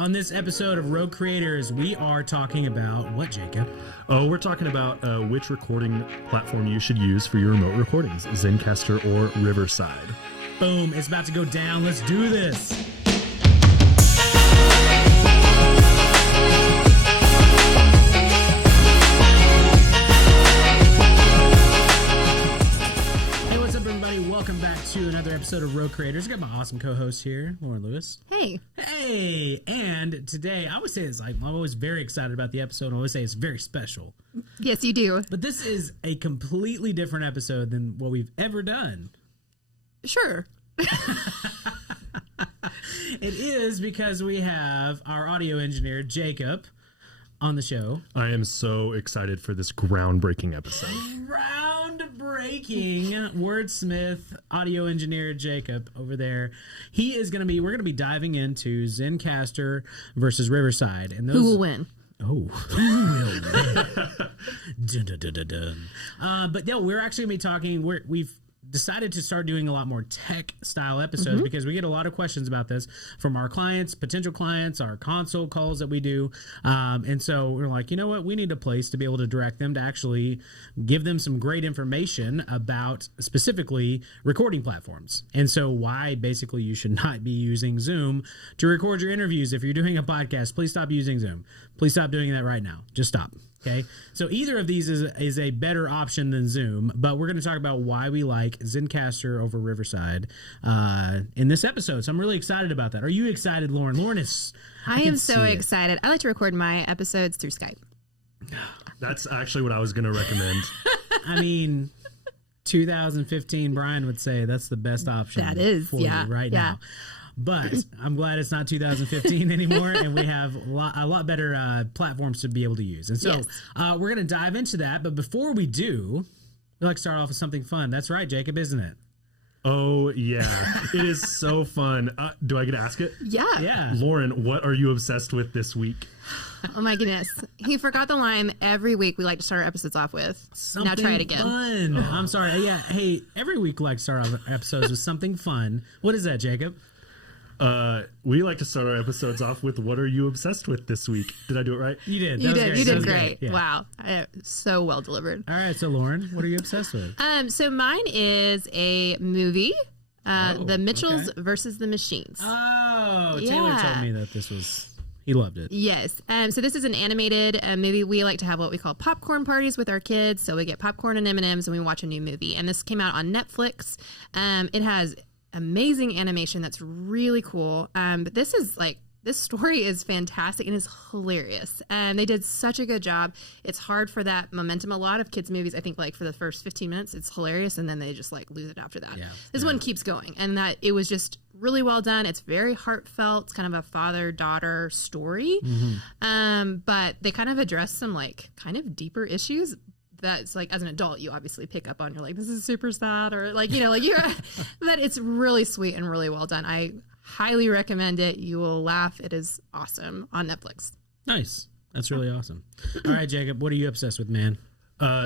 On this episode of Rogue Creators, we are talking about what, Jacob? Oh, we're talking about which recording platform you should use for your remote recordings, Zencastr or Riverside. Boom, it's about to go down. Let's do this. Welcome back to another episode of Rogue Creators. I got my awesome co-host here, Lauren Lewis. Hey. Hey. And today, I would say it's like, I'm always very excited about the episode. I always say it's very special. Yes, you do. But this is a completely different episode than what we've ever done. Sure. It is because we have our audio engineer, Jacob, on the show. I am so excited for this groundbreaking episode. Breaking wordsmith audio engineer Jacob over there. We're going to be diving into Zencastr versus Riverside, and those, who will win? Oh, who will win? Dun, dun, dun, dun, dun. But no, we're actually going to be talking. We've decided to start doing a lot more tech style episodes because we get a lot of questions about this from our clients, potential clients, our console calls that we do. And so we're like, you know what? We need a place to be able to direct them to actually give them some great information about specifically recording platforms. And so why basically you should not be using Zoom to record your interviews. If you're doing a podcast, please stop using Zoom. Please stop doing that right now. Just stop. Okay, so either of these is a better option than Zoom, but we're going to talk about why we like Zencastr over Riverside in this episode. So I'm really excited about that. Are you excited, Lauren? Lauren is. I am so excited. I like to record my episodes through Skype. That's actually what I was going to recommend. I mean, 2015, Brian would say that's the best option. That is, for you right now. But I'm glad it's not 2015 anymore, and we have a lot better platforms to be able to use. And so we're going to dive into that. But before we do, we like to start off with something fun. That's right, Jacob, isn't it? Oh, yeah. It is so fun. Do I get to ask it? Yeah. Lauren, what are you obsessed with this week? Oh, my goodness. He forgot the line every week we like to start our episodes off with. Something now try it again. Fun. Oh. I'm sorry. Yeah. Hey, every week we like to start our episodes with something fun. What is that, Jacob? We like to start our episodes off with what are you obsessed with this week? Did I do it right? You did. You did great. Yeah. Wow. So well delivered. All right. So Lauren, what are you obsessed with? So mine is a movie, The Mitchells versus the Machines. Oh, Taylor told me that this was, he loved it. Yes. So this is an animated movie. We like to have what we call popcorn parties with our kids. So we get popcorn and M&Ms and we watch a new movie. And this came out on Netflix. It has amazing animation that's really cool. But this story is fantastic and is hilarious. And they did such a good job. It's hard for that momentum. A lot of kids' movies, I think, like for the first 15 minutes, it's hilarious, and then they just like lose it after that. Yeah. This one keeps going, and that it was just really well done. It's very heartfelt. It's kind of a father-daughter story. But they kind of address some like kind of deeper issues that's like, as an adult, you obviously pick up on. You're like, this is super sad, or like, you know, like but it's really sweet and really well done. I highly recommend it. You will laugh. It is awesome on Netflix. Nice. That's really awesome. All right, Jacob, what are you obsessed with, man?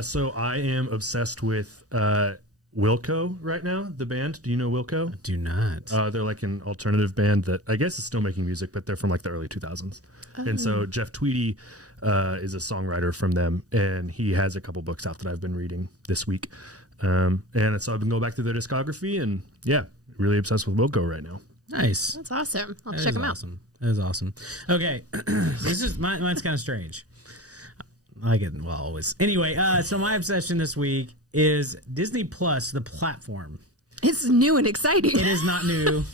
So I am obsessed with Wilco right now, the band. Do you know Wilco? I do not. They're like an alternative band that I guess is still making music, but they're from like the early 2000s. And so Jeff Tweedy is a songwriter from them, and he has a couple books out that I've been reading this week. And so I've been going back through their discography, and really obsessed with Wilco right now. Nice. That's awesome. I'll check them out. That is awesome. Okay. This is mine's kind of strange. I get always. Anyway, so my obsession this week is Disney Plus, the platform. It's new and exciting. It is not new.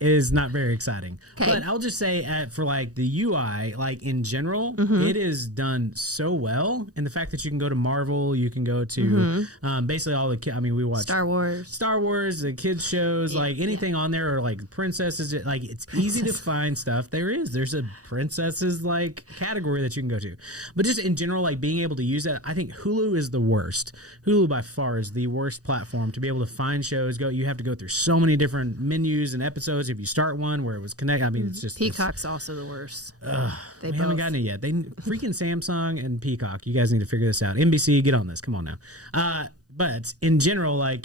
It is not very exciting. Okay. But I'll just say for like the UI, like in general, it is done so well. And the fact that you can go to Marvel, you can go to basically all the, we watch Star Wars, the kids shows, like anything on there, or like princesses, like it's easy to find stuff. There's a princesses like category that you can go to. But just in general, like being able to use that, I think Hulu is the worst. Hulu by far is the worst platform to be able to find shows. You have to go through so many different menus and episodes. If you start one where it was connected, it's just Peacock's also the worst. We haven't gotten it yet. They freaking Samsung and Peacock. You guys need to figure this out. NBC, get on this. Come on now. But in general, I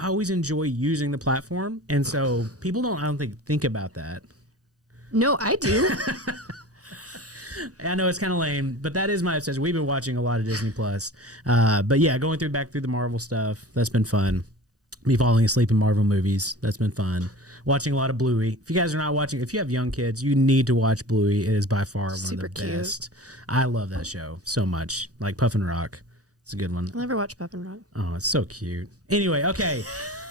always enjoy using the platform, and so people don't think about that. No, I do. I know it's kind of lame, but that is my obsession. We've been watching a lot of Disney Plus. But yeah, going back through the Marvel stuff, that's been fun. Me falling asleep in Marvel movies, that's been fun. Watching a lot of Bluey. If you guys are not watching, if you have young kids, you need to watch Bluey. It is by far one Super of the cute. best. I love that show so much. Like Puffin Rock. It's a good one. I'll never watch Puffin Rock. Oh, it's so cute. Anyway, okay.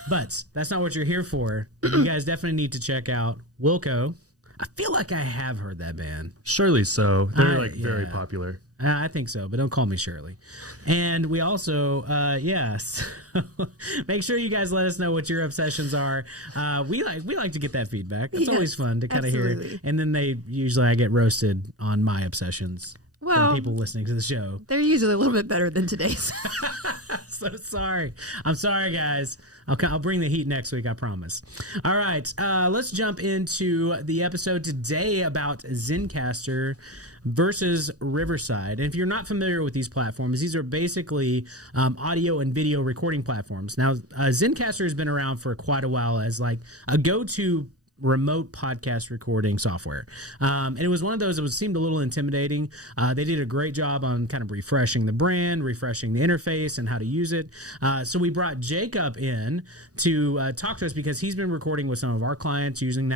But that's not what you're here for. But you guys definitely need to check out Wilco. I feel like I have heard that band. Surely so. They're very yeah. popular. I think so, but don't call me Shirley. And we also, so make sure you guys let us know what your obsessions are. We like to get that feedback. It's always fun to kind of hear. And then I get roasted on my obsessions from people listening to the show. They're usually a little bit better than today's. So sorry. I'm sorry, guys. I'll bring the heat next week, I promise. All right, let's jump into the episode today about Zencastr versus Riverside. And if you're not familiar with these platforms, these are basically audio and video recording platforms. Now, Zencastr has been around for quite a while as like a go-to remote podcast recording software. And it was one of those that seemed a little intimidating. They did a great job on kind of refreshing the brand, refreshing the interface and how to use it. So we brought Jacob in to talk to us because he's been recording with some of our clients using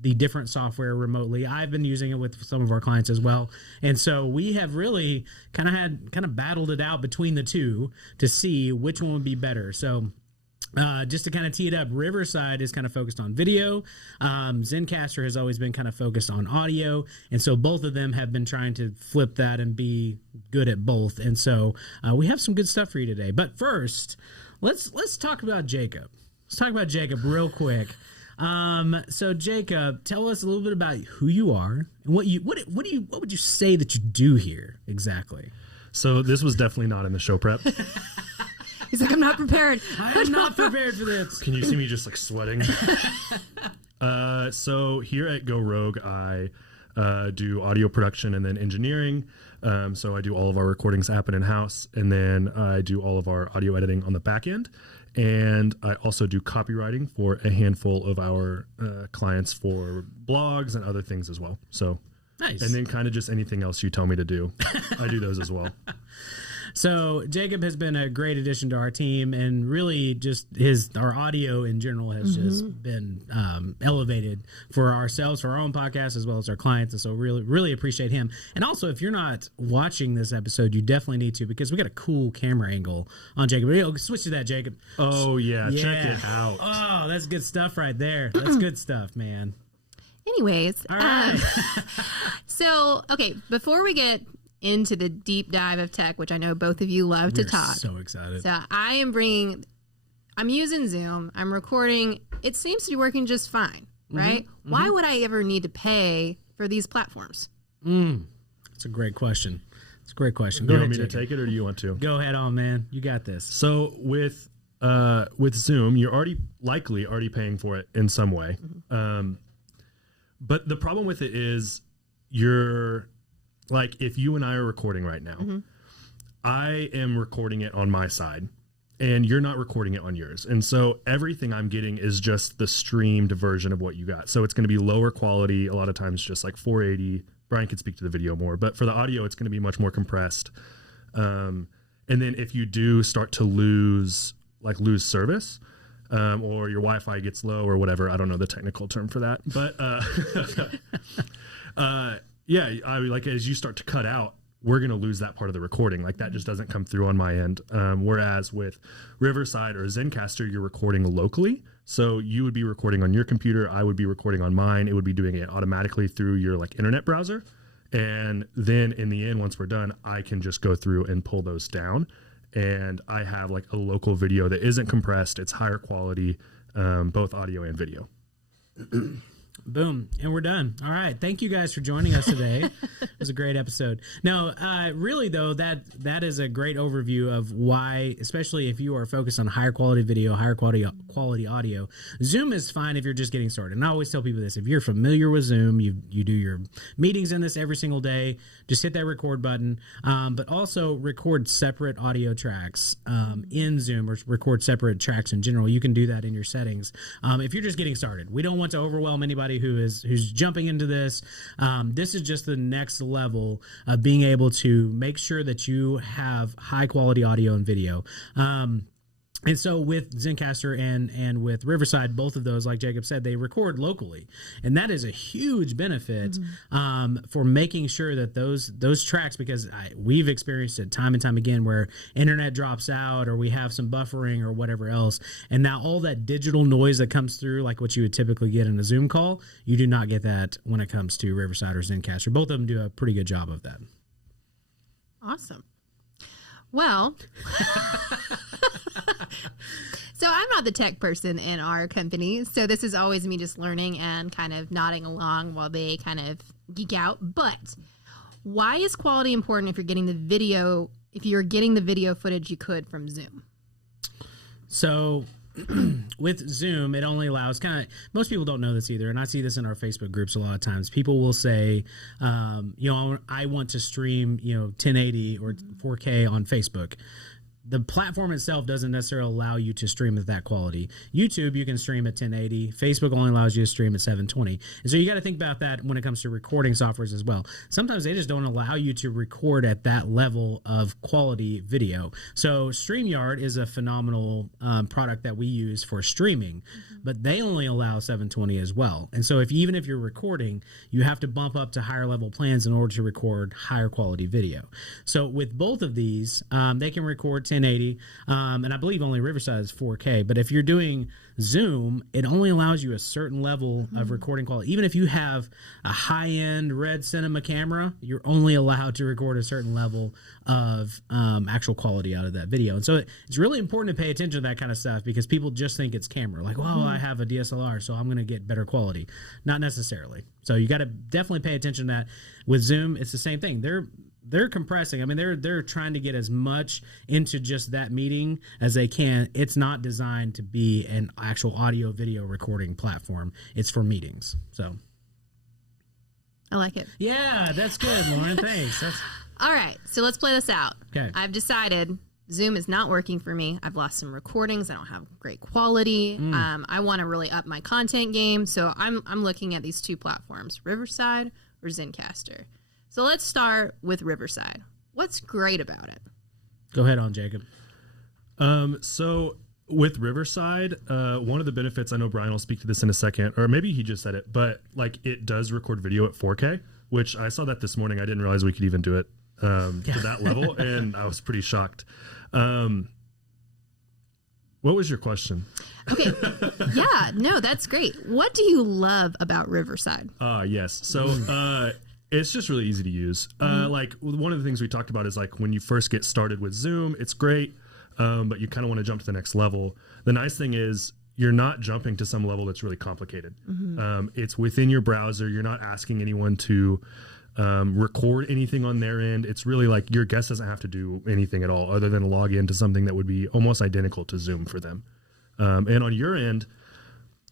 the different software remotely. I've been using it with some of our clients as well. And so we have really kind of battled it out between the two to see which one would be better. So just to kind of tee it up, Riverside is kind of focused on video. Zencastr has always been kind of focused on audio. And so both of them have been trying to flip that and be good at both. And so we have some good stuff for you today. But first, let's talk about Jacob. Let's talk about Jacob real quick. So Jacob, tell us a little bit about who you are and what would you say that you do here exactly? So this was definitely not in the show prep. He's like, I'm not prepared. I'm not prepared for this. Can you see me just like sweating? So here at Go Rogue, I do audio production and then engineering. So I do all of our recordings happen in-house, and then I do all of our audio editing on the back end. And I also do copywriting for a handful of our clients for blogs and other things as well. So nice. And then kind of just anything else you tell me to do, I do those as well. So Jacob has been a great addition to our team, and really just our audio in general has just been elevated for ourselves, for our own podcast, as well as our clients. And so really, really appreciate him. And also, if you're not watching this episode, you definitely need to, because we got a cool camera angle on Jacob. Switch to that, Jacob. Oh, yeah. Check it out. Oh, that's good stuff right there. That's good stuff, man. Anyways. All right. So, okay, before we get into the deep dive of tech, which I know both of you love to talk. So excited. So I'm using Zoom. I'm recording. It seems to be working just fine, right? Why would I ever need to pay for these platforms? That's a great question. It's a great question. Do you want me to take it, or do you want to? Go ahead on, man. You got this. So with Zoom, you're likely already paying for it in some way. But the problem with it is like, if you and I are recording right now, I am recording it on my side, and you're not recording it on yours. And so everything I'm getting is just the streamed version of what you got. So it's going to be lower quality, a lot of times just like 480. Brian can speak to the video more, but for the audio, it's going to be much more compressed. And then if you do start to lose service, or your Wi-Fi gets low or whatever, I don't know the technical term for that, but yeah, as you start to cut out, we're going to lose that part of the recording. Like, that just doesn't come through on my end. Whereas with Riverside or Zencastr, you're recording locally. So you would be recording on your computer. I would be recording on mine. It would be doing it automatically through your internet browser. And then in the end, once we're done, I can just go through and pull those down. And I have a local video that isn't compressed. It's higher quality, both audio and video. Boom. And we're done. All right. Thank you guys for joining us today. It was a great episode. No, really, though, that is a great overview of why, especially if you are focused on higher quality video, higher quality audio, Zoom is fine if you're just getting started. And I always tell people this: if you're familiar with Zoom, you do your meetings in this every single day, just hit that record button. But also record separate audio tracks in Zoom, or record separate tracks in general. You can do that in your settings. If you're just getting started, we don't want to overwhelm anybody anybody who's jumping into this, this is just the next level of being able to make sure that you have high quality audio and video. And so with Zencastr and with Riverside, both of those, like Jacob said, they record locally, and that is a huge benefit for making sure that those tracks, because we've experienced it time and time again where internet drops out or we have some buffering or whatever else, and now all that digital noise that comes through, like what you would typically get in a Zoom call, you do not get that when it comes to Riverside or Zencastr. Both of them do a pretty good job of that. Awesome. Well, so I'm not the tech person in our company, so this is always me just learning and kind of nodding along while they kind of geek out. But why is quality important if you're getting the video footage you could from Zoom? So with Zoom, it only allows most people don't know this either, and I see this in our Facebook groups a lot of times. People will say, I want to stream, 1080 or 4K on Facebook. The platform itself doesn't necessarily allow you to stream at that quality. YouTube, you can stream at 1080. Facebook only allows you to stream at 720. And so you got to think about that when it comes to recording softwares as well. Sometimes they just don't allow you to record at that level of quality video. So StreamYard is a phenomenal product that we use for streaming, but they only allow 720 as well. And so even if you're recording, you have to bump up to higher level plans in order to record higher quality video. So with both of these, they can record 1080, and I believe only Riverside is 4K. But if you're doing Zoom, it only allows you a certain level of recording quality. Even if you have a high-end Red Cinema camera, you're only allowed to record a certain level of actual quality out of that video. And so it's really important to pay attention to that kind of stuff, because people just think it's camera. Like, well, I have a DSLR, so I'm going to get better quality. Not necessarily. So you got to definitely pay attention to that. With Zoom, it's the same thing. They're compressing. I mean, they're trying to get as much into just that meeting as they can. It's not designed to be an actual audio video recording platform. It's for meetings. So I like it. Yeah, that's good, Lauren. Thanks. All right, so let's play this out. Okay. I've decided Zoom is not working for me. I've lost some recordings. I don't have great quality. I want to really up my content game. So I'm looking at these two platforms, Riverside or Zencastr. So let's start with Riverside. What's great about it? Go ahead on, Jacob. So with Riverside, one of the benefits, I know Brian will speak to this in a second, or maybe he just said it, but like it does record video at 4K, which I saw that this morning. I didn't realize we could even do it to that level, and I was pretty shocked. What was your question? Okay. Yeah, no, that's great. What do you love about Riverside? Yes. So it's just really easy to use. Like one of the things we talked about is like when you first get started with Zoom, it's great, but you kind of want to jump to the next level. The nice thing is you're not jumping to some level that's really complicated. It's within your browser. You're not asking anyone to record anything on their end. It's really like your guest doesn't have to do anything at all other than log into something that would be almost identical to Zoom for them. And on your end,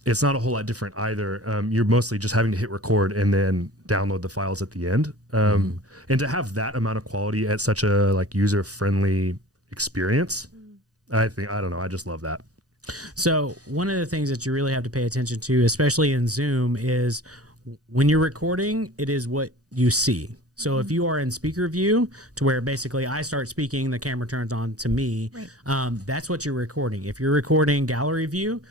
it's not a whole lot different either. You're mostly just having to hit record and then download the files at the end. And to have that amount of quality at such a like user friendly experience, I don't know. I just love that. So one of the things that you really have to pay attention to, especially in Zoom, is when you're recording, it is what you see. So if you are in speaker view, to where basically I start speaking, the camera turns on to me, that's what you're recording. If you're recording gallery view,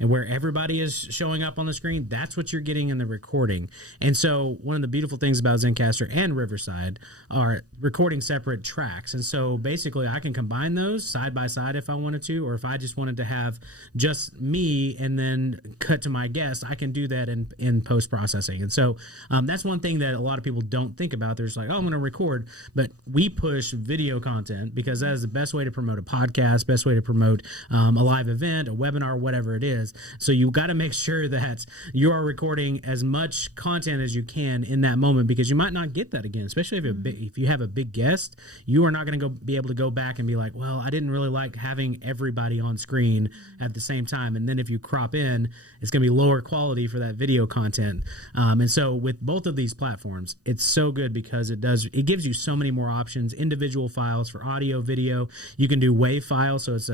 and where everybody is showing up on the screen, that's what you're getting in the recording. And so one of the beautiful things about Zencastr and Riverside are recording separate tracks. And so basically I can combine those side by side if I wanted to, or if I just wanted to have just me and then cut to my guest, I can do that in post-processing. And so that's one thing that a lot of people don't think about. They're just like, oh, I'm going to record. But we push video content because that is the best way to promote a podcast, best way to promote a live event, a webinar, whatever it is. So you got to make sure that you are recording as much content as you can in that moment, because you might not get that again, especially if you have a big guest. You are not going to be able to go back and be like, well, I didn't really like having everybody on screen at the same time. And then if you crop in, it's going to be lower quality for that video content. And so with both of these platforms, it's so good because it gives you so many more options, individual files for audio, video. You can do WAV files, so it's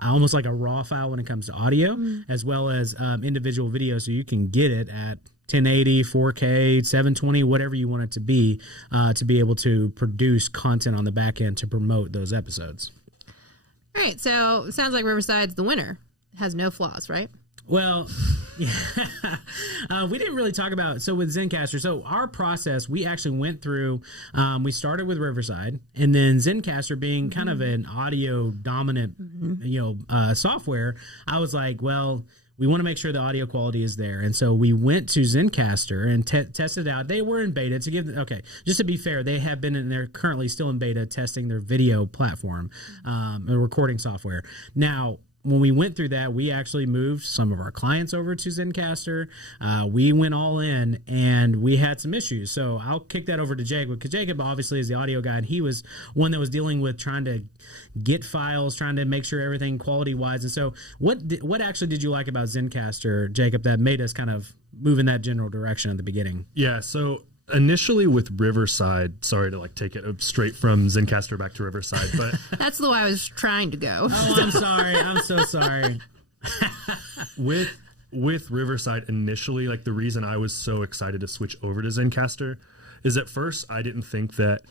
almost like a raw file when it comes to audio, as well as individual video, so you can get it at 1080, 4K, 720, whatever you want it to be able to produce content on the back end to promote those episodes. All right, so it sounds like Riverside's the winner. It has no flaws, right? Well, we didn't really talk about, so with Zencastr, so our process, we actually went through, we started with Riverside, and then Zencastr being kind of an audio dominant, software, I was like, well, we want to make sure the audio quality is there. And so we went to Zencastr and tested it out. They were in beta to give, just to be fair, they have been in, they're currently still in beta testing their video platform, recording software. Now, when we went through that, we actually moved some of our clients over to Zencastr. We went all in, and we had some issues. So I'll kick that over to Jacob, because Jacob obviously is the audio guy, and he was one that was dealing with trying to get files, trying to make sure everything quality-wise. And so what actually did you like about Zencastr, Jacob, that made us kind of move in that general direction at the beginning? Yeah, so initially with Riverside, sorry to take it straight from Zencastr back to Riverside, but that's the way I was trying to go. Oh, I'm sorry. I'm so sorry. with Riverside initially, the reason I was so excited to switch over to Zencastr is at first I didn't think that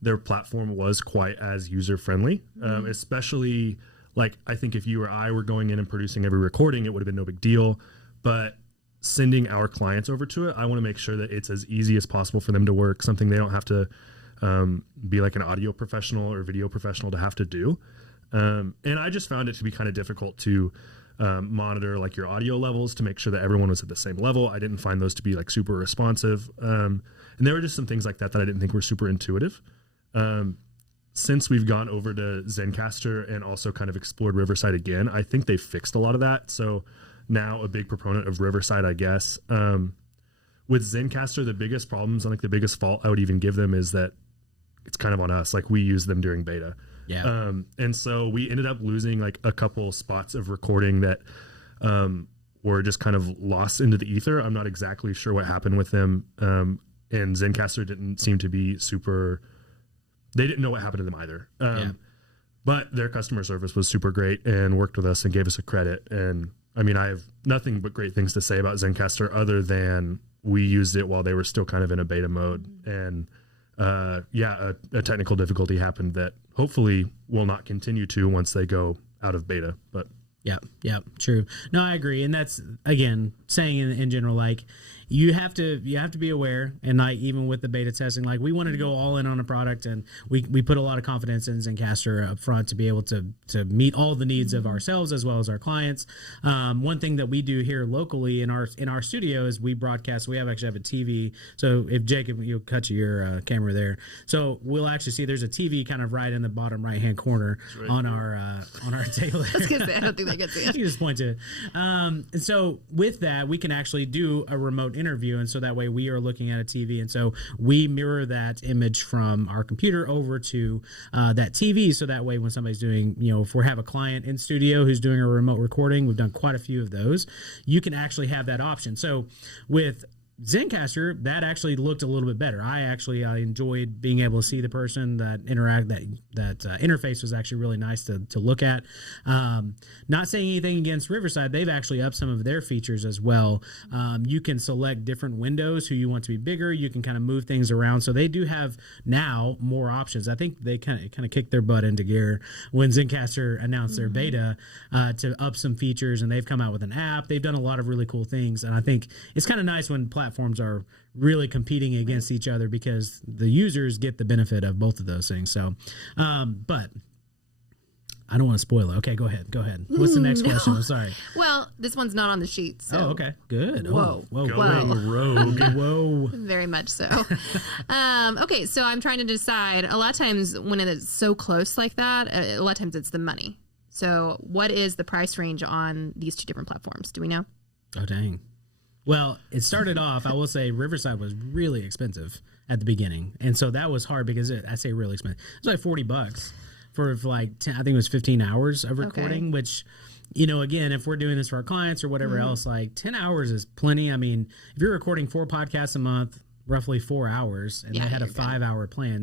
their platform was quite as user friendly, especially I think if you or I were going in and producing every recording, it would have been no big deal, but sending our clients over to it, I want to make sure that it's as easy as possible for them to work, something they don't have to be like an audio professional or video professional to have to do. And I just found it to be kind of difficult to monitor your audio levels to make sure that everyone was at the same level. I didn't find those to be super responsive. And there were just some things like that I didn't think were super intuitive. Since we've gone over to Zencastr and also kind of explored Riverside again, I think they've fixed a lot of that. So now a big proponent of Riverside, I guess. With Zencastr, the biggest problems, the biggest fault I would even give them is that it's kind of on us. We use them during beta. Yeah. And so we ended up losing a couple spots of recording that were just kind of lost into the ether. I'm not exactly sure what happened with them. And Zencastr didn't seem to be they didn't know what happened to them either. But their customer service was super great and worked with us and gave us a credit. And I have nothing but great things to say about Zencastr other than we used it while they were still kind of in a beta mode. And a technical difficulty happened that hopefully will not continue to once they go out of beta. But yeah, true. No, I agree. And that's, again, saying in general, you have to be aware, and even with the beta testing, we wanted to go all in on a product, and we put a lot of confidence in Zencastr up front to be able to meet all the needs of ourselves as well as our clients. One thing that we do here locally in our studio is we broadcast. We actually have a TV. So if Jacob, you'll cut to your camera there. So we'll actually see there's a TV kind of right in the bottom right hand corner on our table. I was gonna say, I don't think they could see it. You just point to it. And so with that, we can actually do a remote interview, and so that way we are looking at a TV, and so we mirror that image from our computer over to that TV, so that way when somebody's doing, if we have a client in studio who's doing a remote recording, we've done quite a few of those, you can actually have that option. So with Zencastr, that actually looked a little bit better. I enjoyed being able to see the person that interface was actually really nice to look at. Not saying anything against Riverside, they've actually upped some of their features as well. You can select different windows who you want to be bigger. You can kind of move things around, so they do have now more options. I think they kind of kicked their butt into gear when Zencastr announced their beta to up some features, and they've come out with an app. They've done a lot of really cool things, and I think it's kind of nice when platforms are really competing against each other, because the users get the benefit of both of those things. So, but I don't want to spoil it. Okay, go ahead. What's the next question? I'm sorry. Well, this one's not on the sheet. So. Oh, okay. Good. Whoa. Going rogue. Whoa. Very much so. Okay, so I'm trying to decide. A lot of times when it is so close like that, a lot of times it's the money. So what is the price range on these two different platforms? Do we know? Oh, dang. Well, it started off, I will say Riverside was really expensive at the beginning. And so that was hard because I say really expensive. It was $40 for 10, I think it was 15 hours of recording, which, again, if we're doing this for our clients or whatever else, 10 hours is plenty. I mean, if you're recording 4 podcasts a month, roughly 4 hours, and Yeah, they had a you're good. 5-hour plan.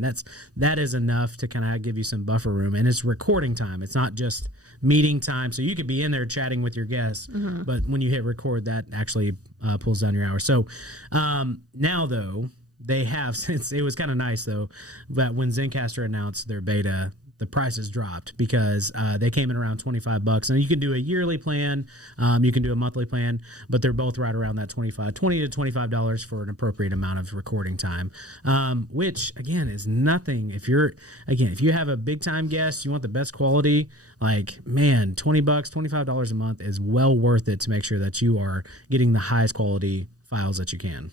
That is enough to kind of give you some buffer room, and it's recording time. It's not just meeting time. So you could be in there chatting with your guests, but when you hit record, that actually pulls down your hours. So now though, they have, since it was kind of nice though, that when Zencastr announced their beta, the prices dropped because they came in around $25, and you can do a yearly plan, you can do a monthly plan, but they're both right around that $20 to $25 for an appropriate amount of recording time, which again is nothing. If you have a big time guest, you want the best quality, like, man, $20, $25 a month is well worth it to make sure that you are getting the highest quality files that you can.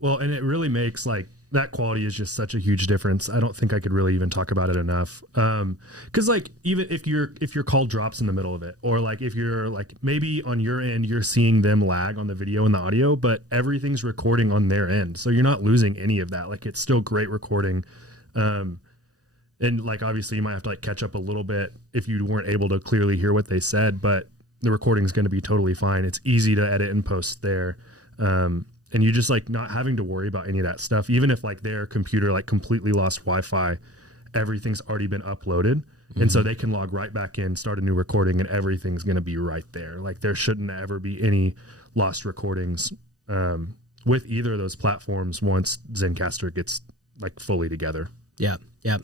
Well, and it really makes like that quality is just such a huge difference. I don't think I could really even talk about it enough. Cause like, even if your call drops in the middle of it, or like if you're like, maybe on your end, you're seeing them lag on the video and the audio, but everything's recording on their end. So you're not losing any of that. Like, it's still great recording. And like, obviously you might have to like catch up a little bit if you weren't able to clearly hear what they said, but the recording is going to be totally fine. It's easy to edit and post there. And you just like not having to worry about any of that stuff. Even if like their computer like completely lost Wi-Fi, everything's already been uploaded. And so they can log right back in, start a new recording, and everything's going to be right there. Like, there shouldn't ever be any lost recordings with either of those platforms once Zencastr gets like fully together. Yeah,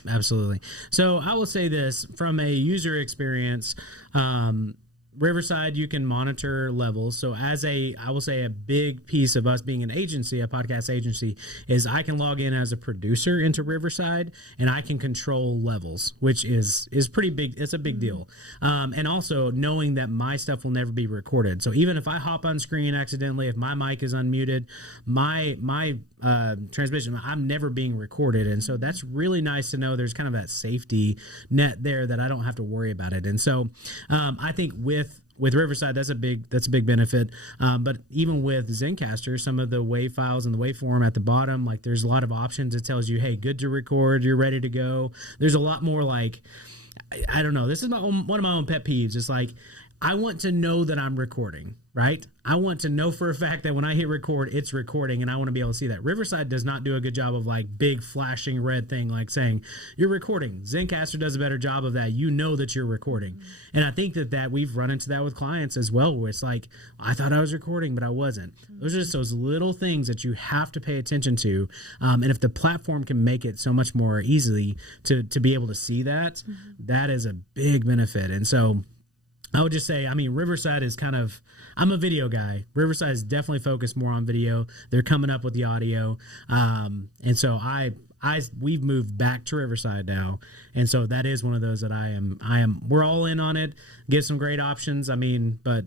absolutely. So I will say this from a user experience, Riverside, you can monitor levels. So I will say a big piece of us being an agency, a podcast agency, is I can log in as a producer into Riverside, and I can control levels, which is pretty big. It's a big deal. And also knowing that my stuff will never be recorded. So even if I hop on screen accidentally, if my mic is unmuted, my transmission, I'm never being recorded. And so that's really nice to know. There's kind of that safety net there that I don't have to worry about it. And so I think with Riverside, that's a big benefit. But even with Zencastr, some of the WAV files and the waveform at the bottom, like, there's a lot of options. It tells you, hey, good to record, you're ready to go. There's a lot more, like, I don't know. This is one of my own pet peeves. It's like, I want to know that I'm recording, right? I want to know for a fact that when I hit record, it's recording, and I want to be able to see that. Riverside does not do a good job of like big flashing red thing, like saying you're recording. Zencastr does a better job of that. You know that you're recording. And I think that we've run into that with clients as well, where it's like, I thought I was recording, but I wasn't. Those are just those little things that you have to pay attention to. And if the platform can make it so much more easily to be able to see that, that is a big benefit. And so I would just say, I mean, Riverside is kind of, I'm a video guy. Riverside is definitely focused more on video. They're coming up with the audio. And so we've moved back to Riverside now. And so that is one of those that we're all in on it. Get some great options. I mean, but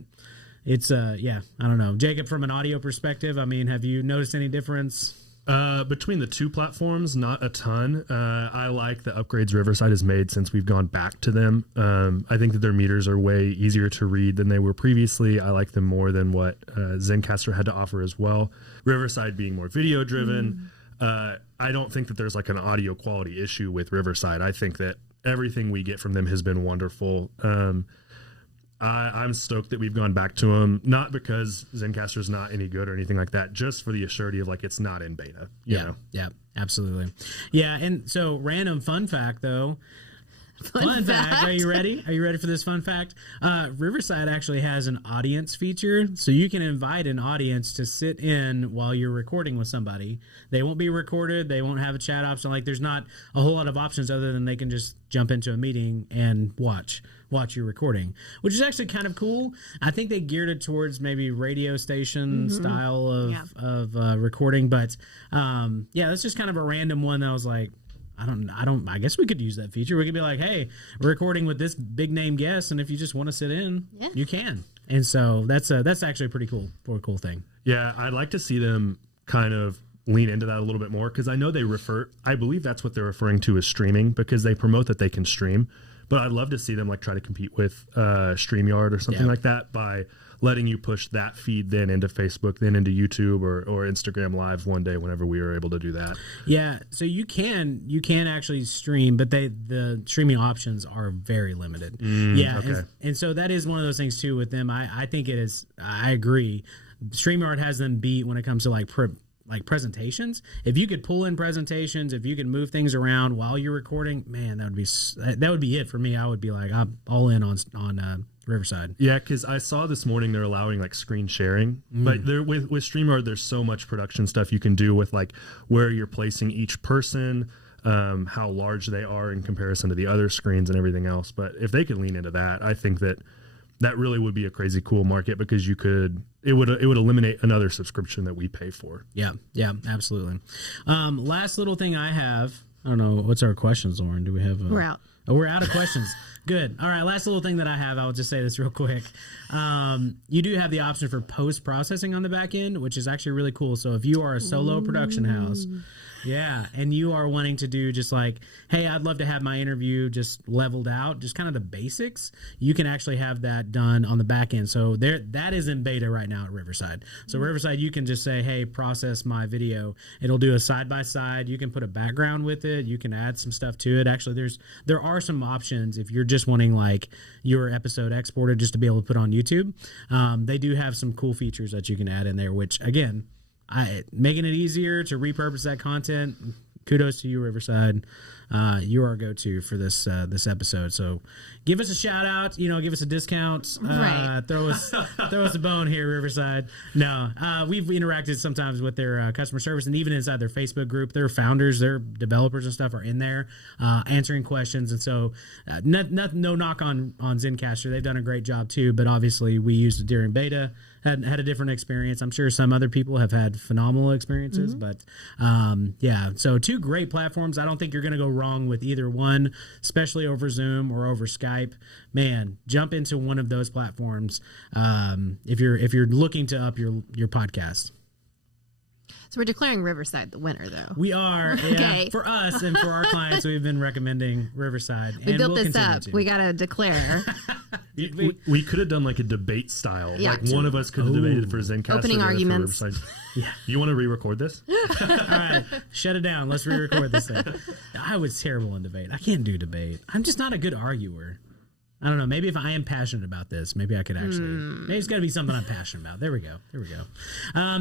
it's, I don't know. Jacob, from an audio perspective, I mean, have you noticed any difference? Between the two platforms, not a ton. I like the upgrades Riverside has made since we've gone back to them. I think that their meters are way easier to read than they were previously. I like them more than what Zencastr had to offer as well. Riverside being more video driven. I don't think that there's like an audio quality issue with Riverside. I think that everything we get from them has been wonderful. I'm stoked that we've gone back to them, not because Zencastr is not any good or anything like that, just for the assurity of like it's not in beta. You know? Yeah, absolutely. Yeah, and so random fun fact though. Fun fact. Are you ready? Are you ready for this fun fact? Riverside actually has an audience feature, so you can invite an audience to sit in while you're recording with somebody. They won't be recorded. They won't have a chat option. Like, there's not a whole lot of options other than they can just jump into a meeting and watch your recording, which is actually kind of cool. I think they geared it towards maybe radio station style of recording, but that's just kind of a random one that I was like, I guess we could use that feature. We could be like, hey, we're recording with this big name guest, and if you just want to sit in, you can. And so that's actually a pretty cool thing. Yeah, I'd like to see them kind of lean into that a little bit more, because I know I believe that's what they're referring to as streaming, because they promote that they can stream. But I'd love to see them like try to compete with StreamYard or something like that by letting you push that feed then into Facebook, then into YouTube or Instagram Live one day whenever we are able to do that. Yeah, so you can actually stream, but the streaming options are very limited. Okay. And so that is one of those things too with them. I think it is. I agree. StreamYard has them beat when it comes to like like presentations. If you could pull in presentations, if you could move things around while you're recording, man, that would be it for me. I would be like, I'm all in on Riverside. Yeah, because I saw this morning they're allowing like screen sharing, but there with StreamYard, there's so much production stuff you can do with like where you're placing each person, how large they are in comparison to the other screens and everything else. But if they could lean into that, I think that really would be a crazy cool market, because it would eliminate another subscription that we pay for. Yeah, absolutely. Last little thing I have, I don't know, what's our questions, Lauren? Do we have? We're out. Oh, we're out of questions. Good. All right. Last little thing that I have, I'll just say this real quick. You do have the option for post-processing on the back end, which is actually really cool. So if you are a solo production house, yeah, and you are wanting to do just like, hey, I'd love to have my interview just leveled out, just kind of the basics, you can actually have that done on the back end. So that is in beta right now at Riverside. So Riverside, you can just say, hey, process my video. It'll do a side-by-side. You can put a background with it. You can add some stuff to it. Actually, there are some options if you're just wanting like your episode exported just to be able to put on YouTube. They do have some cool features that you can add in there, which, again, making it easier to repurpose that content. Kudos to you, Riverside. You are our go-to for this episode. So give us a shout out. Give us a discount. Right. Throw us a bone here, Riverside. No, we've interacted sometimes with their customer service, and even inside their Facebook group, their founders, their developers and stuff are in there answering questions. And so, no knock on Zencastr. They've done a great job too. But obviously, we used it during beta. Had a different experience. I'm sure some other people have had phenomenal experiences, but yeah. So 2 great platforms. I don't think you're going to go wrong with either one, especially over Zoom or over Skype. Man, jump into one of those platforms if you're looking to up your podcast. So we're declaring Riverside the winner, though. We are. Okay. Yeah, for us and for our clients, we've been recommending Riverside. We built this up. We got to declare. We could have done like a debate style. Yeah. Like one of us could have debated for Zencastr. Opening arguments. For yeah. You want to re-record this? All right. Shut it down. Let's re-record this thing. I was terrible in debate. I can't do debate. I'm just not a good arguer. I don't know. Maybe if I am passionate about this, maybe I could actually. Maybe it's got to be something I'm passionate about. There we go.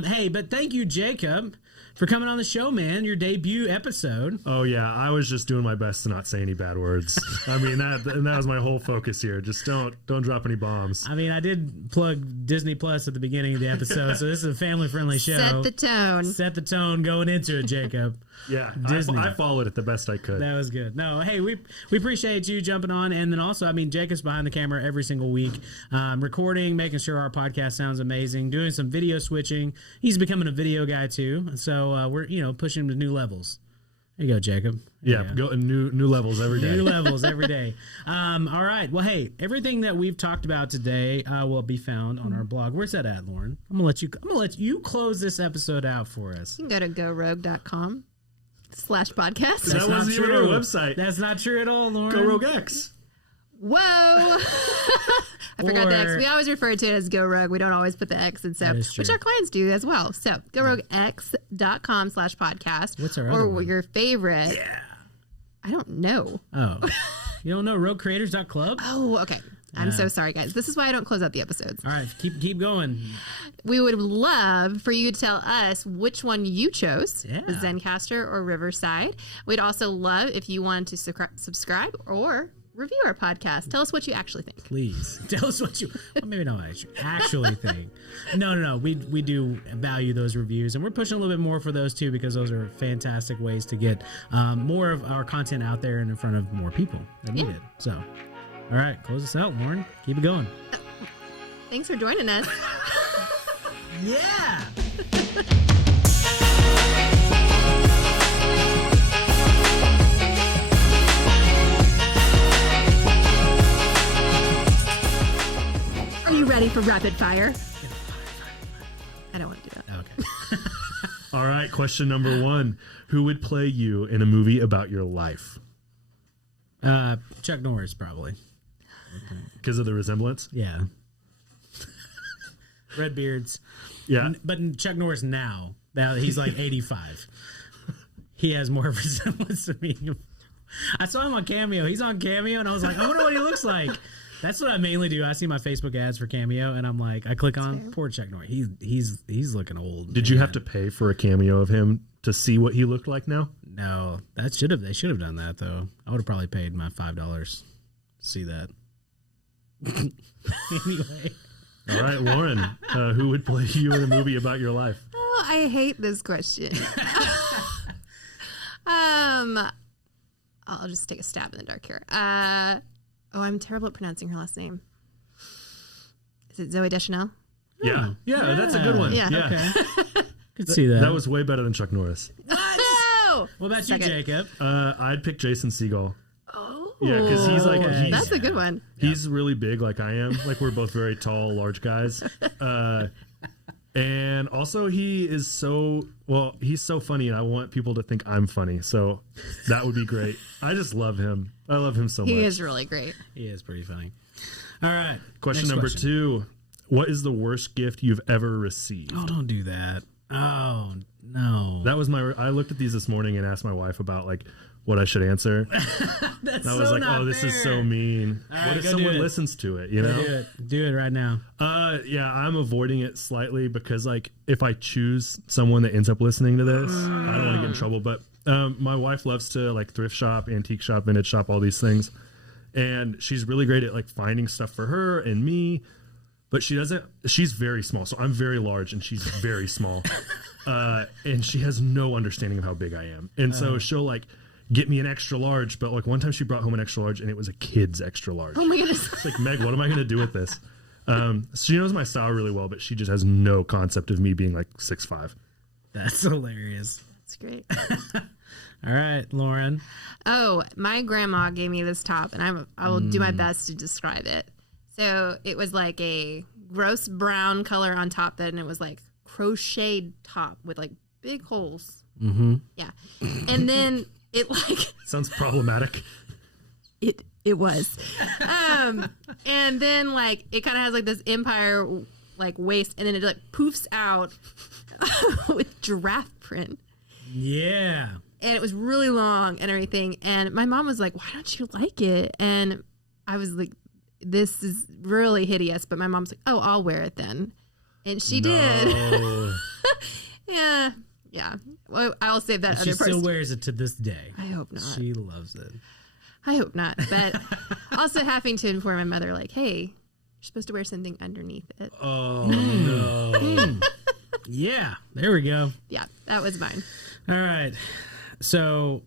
Hey, but thank you, Jacob, for coming on the show, man. Your debut episode. Oh yeah, I was just doing my best to not say any bad words. I mean that was my whole focus here. Just don't drop any bombs. I mean, I did plug Disney Plus at the beginning of the episode, so this is a family-friendly show. Set the tone going into it, Jacob. Yeah, Disney. I followed it the best I could. That was good. No, hey, we appreciate you jumping on, and then also, I mean, Jacob's behind the camera every single week, recording, making sure our podcast sounds amazing, doing some video switching. He's becoming a video guy too, so we're pushing him to new levels. There you go, Jacob. Yeah, go new levels every day. New levels every day. All right. Well, hey, everything that we've talked about today will be found on our blog. Where's that at, Lauren? I'm gonna let you close this episode out for us. You can go to gorogue.com/podcast. That wasn't even our website. That's not true at all, Lauren. Go Rogue X. Whoa! I forgot the X. We always refer to it as Go Rogue. We don't always put the X and stuff, which our clients do as well. So goroguex.com/podcast. What's our other or one? your favorite? Yeah. I don't know. Oh, you don't know roguecreators.club? Oh, okay. I'm so sorry, guys. This is why I don't close out the episodes. All right, keep going. We would love for you to tell us which one you chose, Yeah. Zencastr or Riverside. We'd also love if you wanted to subscribe or review our podcast. Tell us what you actually think. Please tell us what you. Well, maybe not actually think. No. We do value those reviews, and we're pushing a little bit more for those too, because those are fantastic ways to get more of our content out there and in front of more people that need it. So, all right, close us out, Lauren. Keep it going. Thanks for joining us. Yeah. Are you ready for rapid fire? I don't want to do that. Okay. All right, question number 1. Who would play you in a movie about your life? Chuck Norris, probably. Because of the resemblance? Yeah. Red beards. Yeah. But Chuck Norris now he's like 85. He has more of a resemblance to me. I saw him on Cameo. He's on Cameo, and I was like, I wonder what he looks like. That's what I mainly do. I see my Facebook ads for Cameo, and I'm like, I click on fair. poor Chuck Norris. He's looking old. Did you have to pay for a cameo of him to see what he looked like now? No, they should have done that though. I would have probably paid my $5 to see that. Anyway. All right, Lauren, who would play you in a movie about your life? Oh, I hate this question. I'll just take a stab in the dark here. I'm terrible at pronouncing her last name. Is it Zooey Deschanel? Yeah, that's a good one. Yeah. Okay. Could see that. That was way better than Chuck Norris. No! What about Second. you, Jacob? I'd pick Jason Segel. Oh. Yeah, because he's like That's a good one. He's really big, like I am. Like we're both very tall, large guys. And also he's so funny, and I want people to think I'm funny. So that would be great. I just love him. I love him so much. He is really great. He is pretty funny. All right. Question number 2. What is the worst gift you've ever received? Oh, don't do that. Oh, no. That was I looked at these this morning and asked my wife about like what I should answer. That's I was like, oh, this is so mean. All what right, if go someone do it. listens to it, you know? Do it right now. Yeah, I'm avoiding it slightly because like if I choose someone that ends up listening to this, I don't want to get in trouble. But my wife loves to like thrift shop, antique shop, vintage shop, all these things. And she's really great at like finding stuff for her and me. But she's very small. So I'm very large and she's very small. And she has no understanding of how big I am. And so she'll like get me an extra large. But like one time she brought home an extra large and it was a kid's extra large. Oh my goodness. It's like, Meg, what am I going to do with this? She knows my style really well, but she just has no concept of me being like 6'5". That's hilarious. That's great. All right, Lauren. Oh, my grandma gave me this top, and I will do my best to describe it. So it was like a gross brown color on top, and it was like crocheted top with like big holes. Mm-hmm. Yeah, and then it like Sounds problematic. it was, and then like it kind of has like this empire like waist, and then it like poofs out with giraffe print. Yeah. And it was really long and everything. And my mom was like, why don't you like it? And I was like, this is really hideous. But my mom's like, oh, I'll wear it then. And she did. Yeah. Yeah. Well, I'll save that She other part. still wears it to this day. I hope not. She loves it. I hope not. But also having to inform my mother, like, hey, you're supposed to wear something underneath it. Oh, no. Yeah. There we go. Yeah, that was mine. All right. So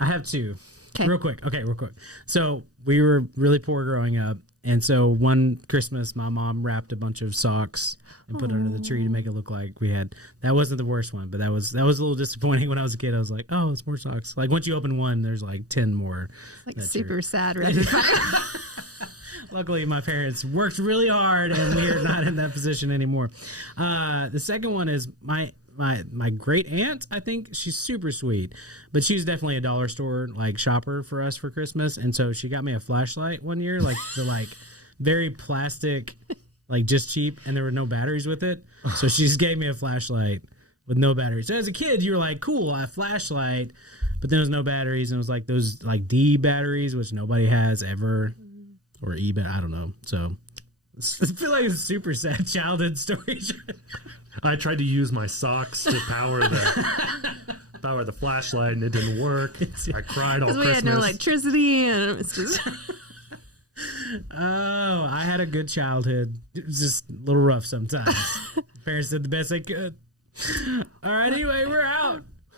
I have two. Okay. Real quick. So we were really poor growing up. And so one Christmas, my mom wrapped a bunch of socks and put it under the tree to make it look like we had. That wasn't the worst one, but that was a little disappointing when I was a kid. I was like, oh, it's more socks. Like once you open one, there's like 10 more. Like super sad. Right? Luckily, my parents worked really hard, and we are not in that position anymore. The second one is my great aunt. I think she's super sweet, but she's definitely a dollar store like shopper for us for Christmas, and so she got me a flashlight one year, like the like very plastic, like just cheap, and there were no batteries with it. So she just gave me a flashlight with no batteries. So as a kid, you were like, cool, a flashlight, but then there was no batteries, and it was like those like D batteries, which nobody has ever. Or eBay, I don't know. So I feel like it's a super sad childhood story. I tried to use my socks to power the flashlight, and it didn't work. I cried all Because we Christmas. had no electricity, and it's just... Oh, I had a good childhood. It was just a little rough sometimes. Parents did the best they could. All right, anyway, we're out.